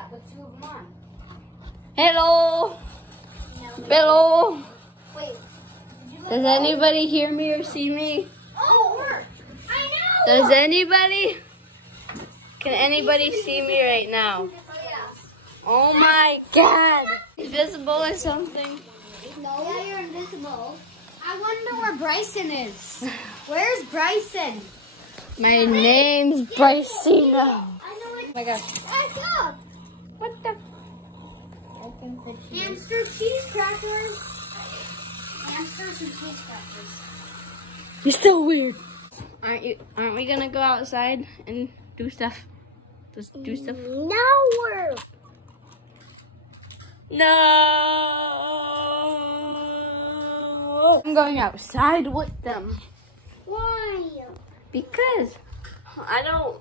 Yeah, with 2 of them on. Hello. Hello. Wait. Does anybody hear me or see me? Oh, it worked. I know. Does anybody? Can anybody see me right now? Yeah. Oh my God! Invisible or something? No. Yeah, you're invisible. I wonder where Bryson is. Where's Bryson? My name's Brycina. I know it. Oh my gosh. Let's go. What the? Hamster cheese crackers. Hamsters and cheese crackers. You're so weird. Aren't we gonna go outside and do stuff? Just do stuff? No. No! I'm going outside with them. Why? Because I don't.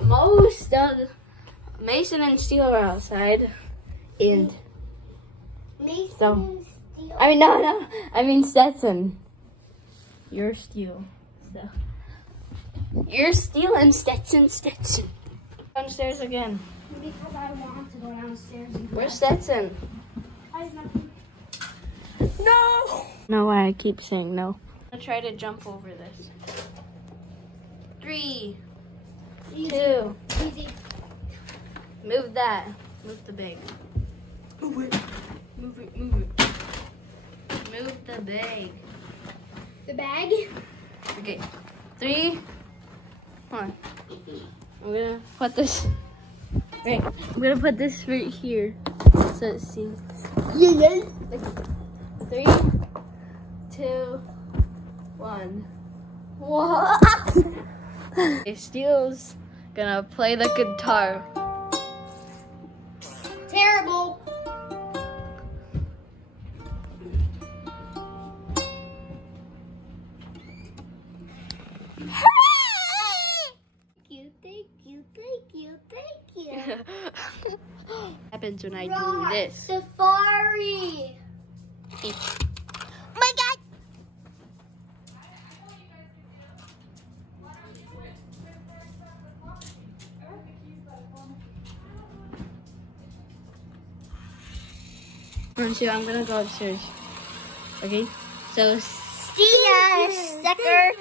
Most of Mason and Steele are outside, and Mason so and Steel. I mean no, I mean Stetson. You're Steele. So you're Steele and Stetson. Downstairs again. Because I want to go downstairs. And Where's Stetson? I have nothing. No. No, why I keep saying no. I'm gonna try to jump over this. 3, 2. Easy. Move that. Move the bag. Move it. Move it. Move it. Move the bag. The bag? Okay. 3, 1. I'm gonna put this. Right. I'm gonna put this right here so it sees. Yeah. 3, 2, 1. What? Steele's gonna play the guitar. Terrible. Thank you. Happens when I do this. Safari. My God. I'm gonna go upstairs. Okay? So, see ya, sucker.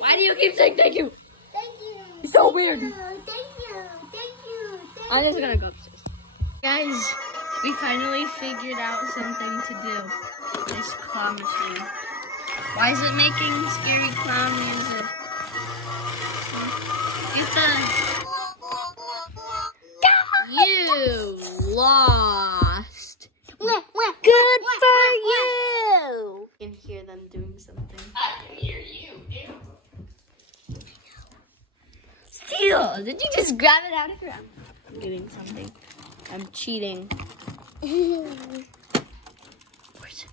Why do you keep saying thank you? Thank you. It's so weird. Thank you. I'm just gonna go upstairs. Guys, we finally figured out something to do. This claw machine. Why is it making scary clown music? You lost. Good for you. I can hear them doing something. I can hear you, dude. Steele, did you just grab it out of here? I'm getting something. I'm cheating. Where's it?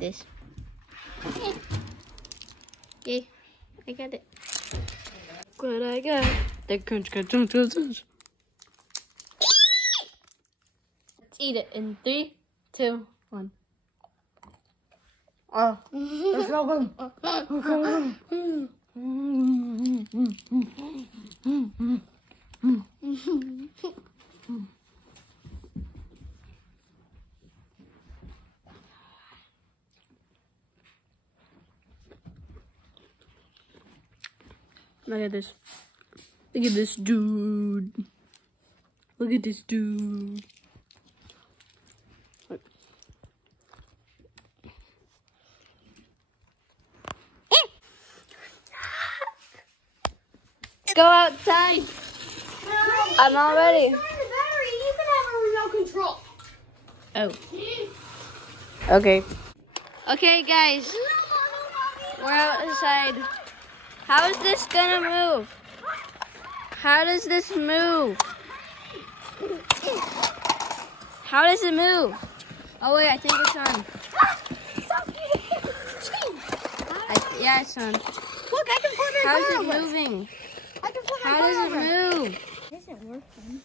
This. Yay, I got it. What I got? The crunch. Let's eat it in 3, 2, 1. Oh, it's so good. Look at this. Look at this dude. Look at this dude. Look. Go outside. I'm all ready. You can have a remote control. Oh. Okay. Okay, guys. We're outside. How is this gonna move? How does this move? How does it move? Oh wait, I think it's on. Yeah, it's on. Look, I can put it How is it moving? I can put How does it move? It isn't working.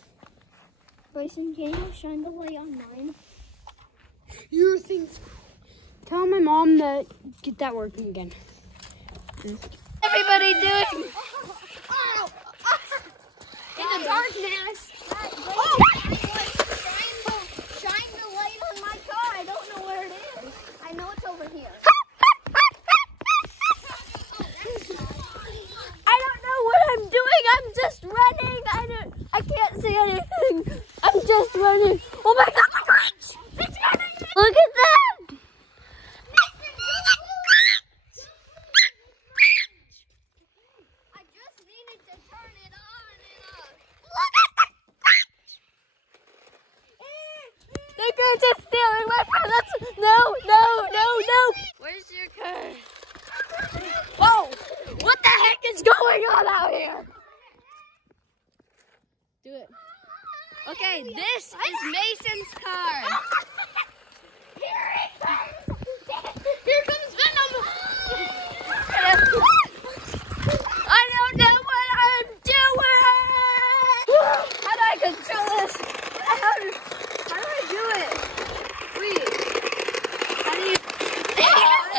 Bryson, can you shine the light on mine? Your thing's. Tell my mom to get that working again. Everybody doing? In the see anything. I'm just running. Oh my God, the bridge! Look at that! I just needed to turn it on and off. The girls are stealing my presents. No, no, no, no. Where's your car? Whoa! What the heck is going on out here? Do it. Okay, this is Mason's car. Here comes Venom. I don't know what I'm doing. How do I control this? How do I do it? Wait. How do you do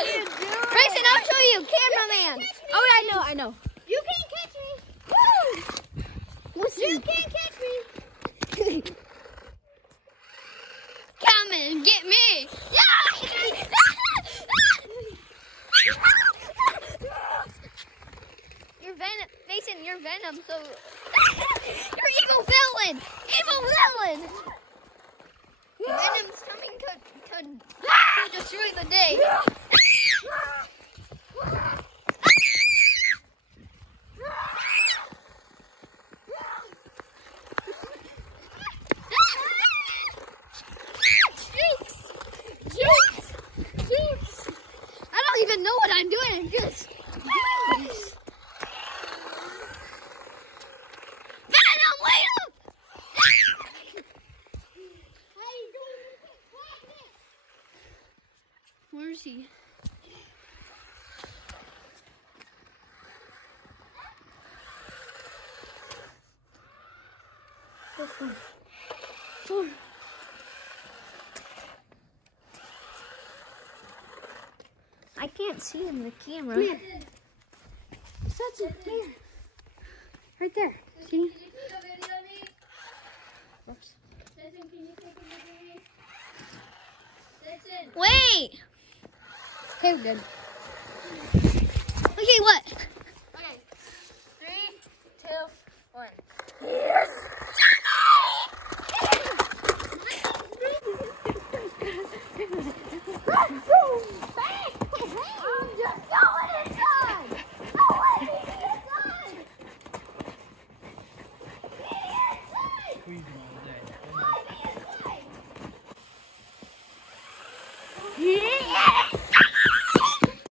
it? Grayson, I'll show you. Cameraman. Oh, I know. You can't catch me. Woo! Listen. You can't catch me. Come and get me. You're Venom. Mason, you're Venom, so... You're evil villain. Evil villain. Venom's coming to destroy the day. I don't even know what I'm doing. I'm just doing this. Venom, wait up! Where is he? This one. Four. I can't see in the camera. Come here. Such a here. Right there. See? Oops. Wait! Okay, we're good. Okay, what? Okay. 3, 2, 1. Yeah!